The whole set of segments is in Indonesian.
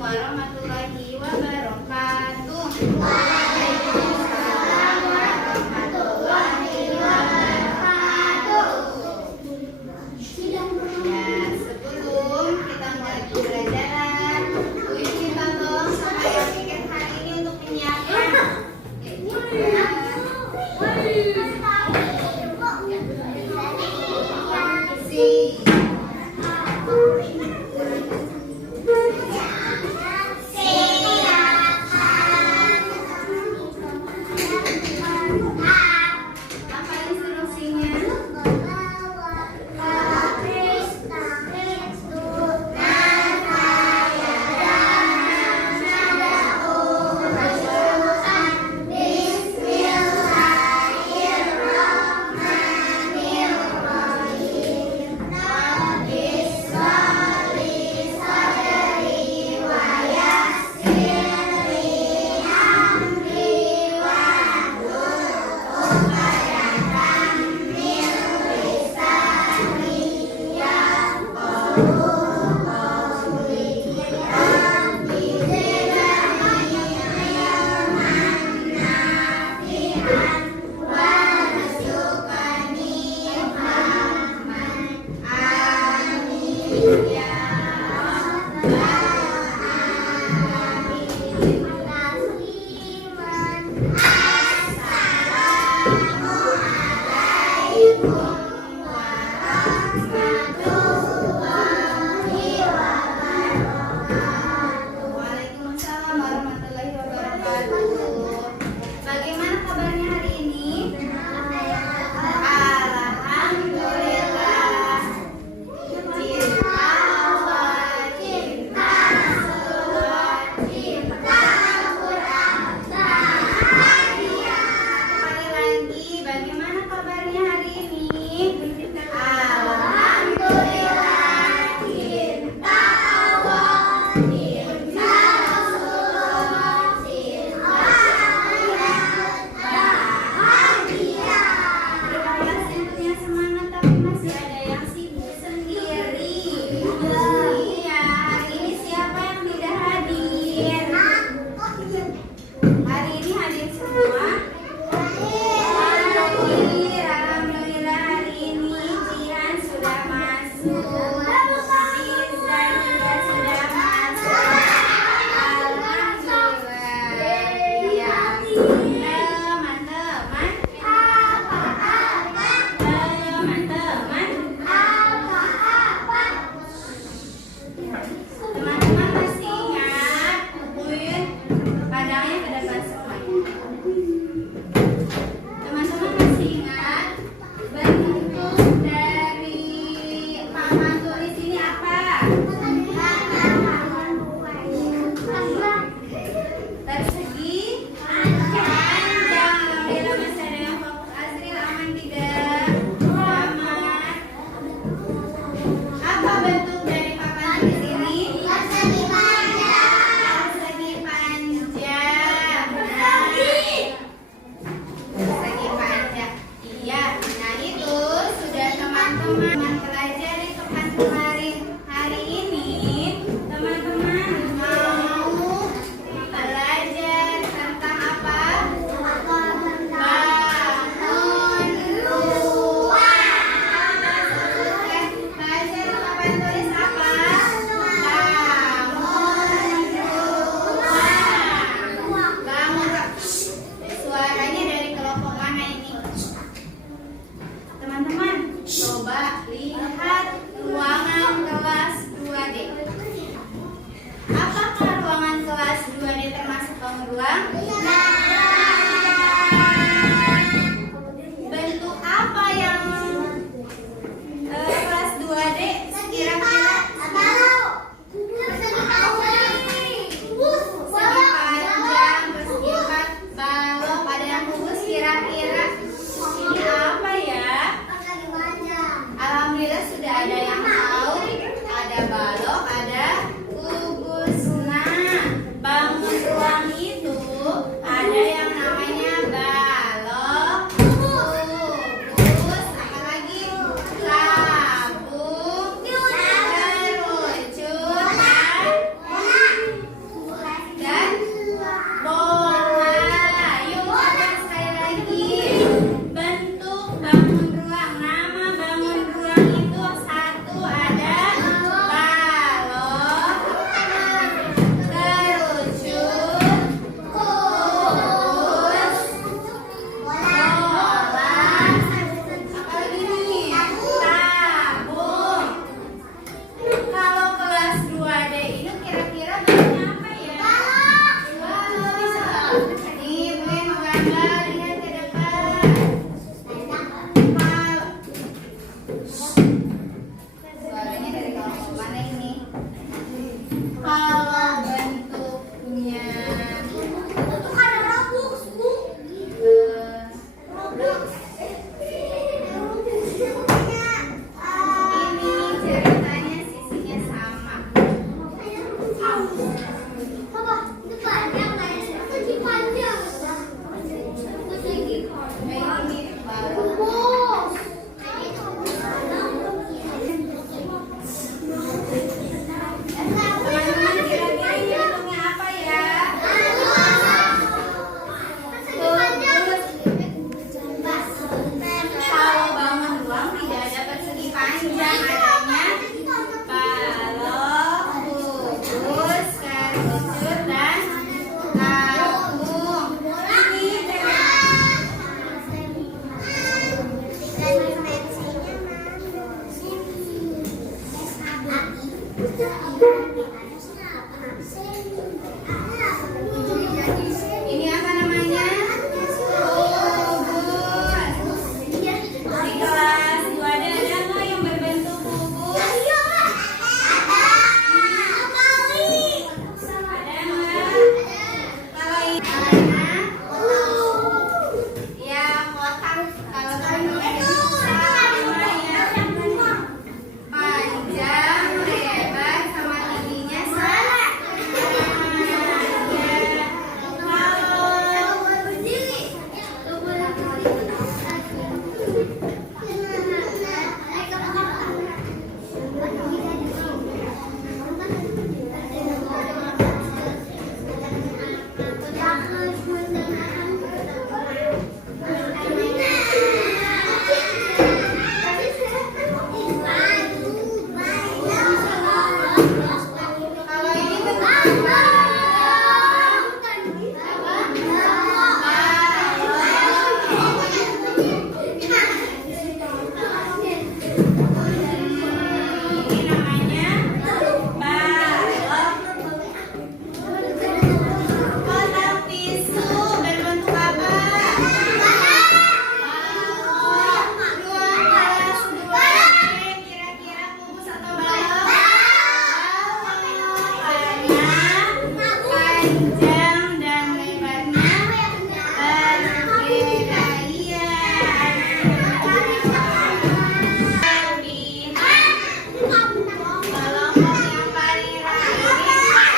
warahmatullahi wabarakatuh. Waalaikumsalam warahmatullahi wabarakatuh. Ya, sebelum kita mulai pembelajaran, Bu Ibu minta tolong sama yang tiket hari ini untuk menyiapkan. Apa instruksinya? Waalaikumsalam warahmatullahi wabarakatuh. Bagaimana kabarnya hari ini? Alhamdulillah. Cinta Allah, cinta Rasulullah, cinta Al-Quran, bahagia. Kembali lagi, bagaimana kabarnya hari ini? Alhamdulillah. Cinta Allah, cinta Rasulullah, cinta Al-Quran, bahagia. Terima kasih punya semangat, tapi masih ada yang sibuk sendiri. Iya, hari ini siapa yang tidak hadir? Hari ini hadir semua? Hadir. Alhamdulillah hari ini Jihan sudah masuk. Rizal juga sudah masuk. Alhamdulillah. Iya. Teman-teman. Teman-teman masih ingat Buyut padangnya ke depan semuanya. Teman-teman masih ingat bentuk dari paman tulis ini apa? Persegi panjang. Alhamdulillah masih ada yang fokus. Azril aman tidak? Aman. Apa bentuk dari papan tulis ini? Persegi panjang. Persegi panjang. Persegi panjang. Iya, nah itu sudah teman-teman pelajari pekan kemarin. Hari ini teman-teman mau belajar tentang apa? Bangun ruang. Belajar papan tulis apa? Bangun ruang. Bangun ruang. Suaranya dari kelompok mana ini? Teman-teman, coba lihat ruangan kelas 2D. Apakah ruangan kelas 2D termasuk bangun ruang? Bentuk apa yang kelas 2D kira-kira? Persegi panjang, persegi empat, balok, ada yang kubus kira-kira. Ini apa ya? Alhamdulillah sudah ada yang tahu. Ada balok, ada kubus. Nah, bangun ruang itu ada Papa, itu panjang kayaknya. Persegi panjang. Persegi kumpul. Teman-teman kira-kira ini bentuknya apa ya? Kalau bangun doang tidak ada persegi panjang, adanya balok, kubus, kerucut, dan kangkung. Ini ini apa namanya? Kubus. Di kelas 2 ada nggak yang berbentuk kubus? Ada nggak? Kalau ini ya kotak. Kalau teman-teman bisa namanya panjang, lebar, sama tingginya sama. Kalau ini bentuknya ini namanya balok. Kotak tisu berbentuk apa? Dua kelas 2. Kira-kira kubus atau balok? Panjang dan lebarnya berbeda. Iya. Kelompok yang paling teman-teman,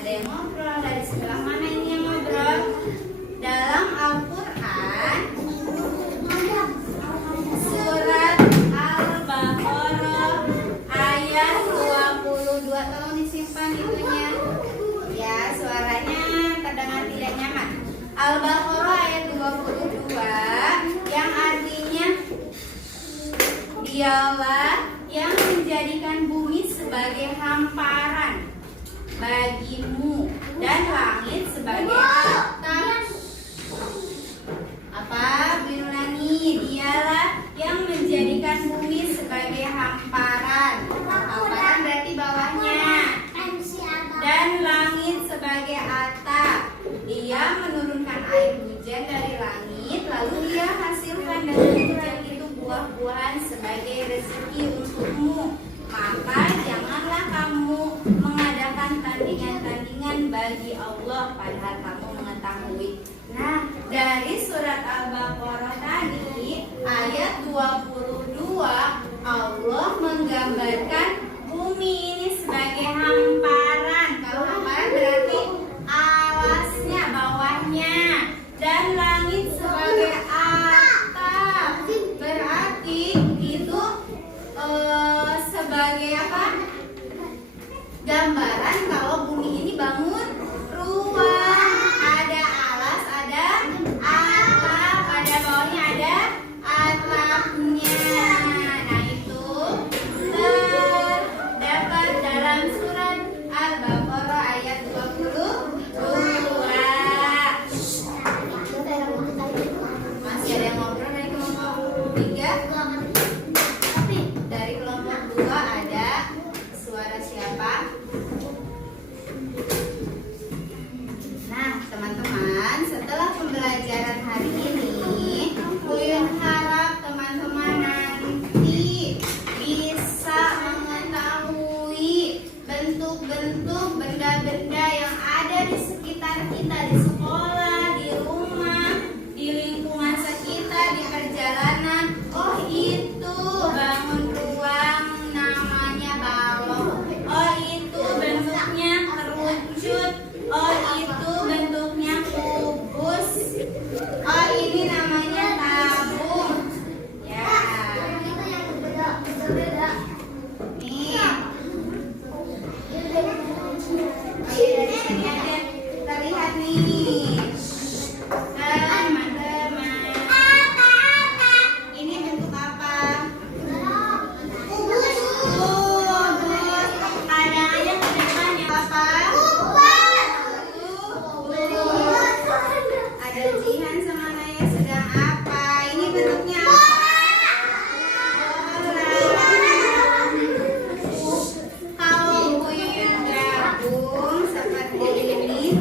ada yang ngobrol dari sebelah mana ini yang ngobrol? Dalam Al-Quran surat Al-Baqarah ayat 22, tolong disimpan itunya ya, suaranya terdengar tidak nyaman. Al-Baqarah ayat 22 yang artinya dialah yang menjadikan bumi sebagai hamparan bagimu dan langit sebagai atap. Apa? Birulangi, dialah yang menjadikan bumi sebagai hamparan. Hamparan berarti bawahnya. Dan langit sebagai atap. Dia menurunkan air hujan dari langit, lalu dia hasilkan dari hujan itu buah-buahan sebagai rezeki untukmu. Maka janganlah kamu mengadakan tandingan-tandingan bagi Allah padahal kamu mengetahui. Nah, dari surat Al-Baqarah tadi ayat 22 Allah menggambarkan bumi ini sebagai hamparan. Kalau hamparan berarti alasnya, bawahnya, dan langit sebagai atap. Berarti itu sebagai apa? Gambaran kalau bumi ini bangun ruang, ada alas, ada atap, ada bawahnya, ada atapnya. Nah, itu terdapat dalam surat kita di sekolah, di rumah, di lingkungan sekitar, di perjalanan. Oh itu bangun ruang namanya balok. Oh itu bentuknya kerucut. Oh itu bentuknya kubus. Oh ini namanya tabung. Ya. Nih. Oh iya dari sini aja terlihat nih. Teman-teman. Ini bentuk apa? Kubus. Ada aja ke depannya apa? Ada Jihan sama Naya sedang apa? Ini bentuknya kalau Buyut gabung seperti ini,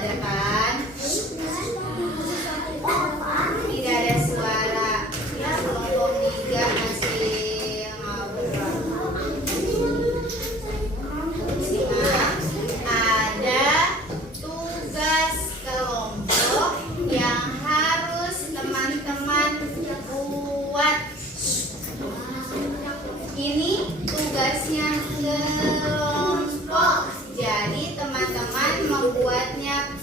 ada kan? Tidak ada suara. Ya, kelompok 3 masih ngobrol. Simak, ada tugas kelompok yang harus teman-teman buat. Ini tugasnya kelompok. Jadi teman-teman membuatnya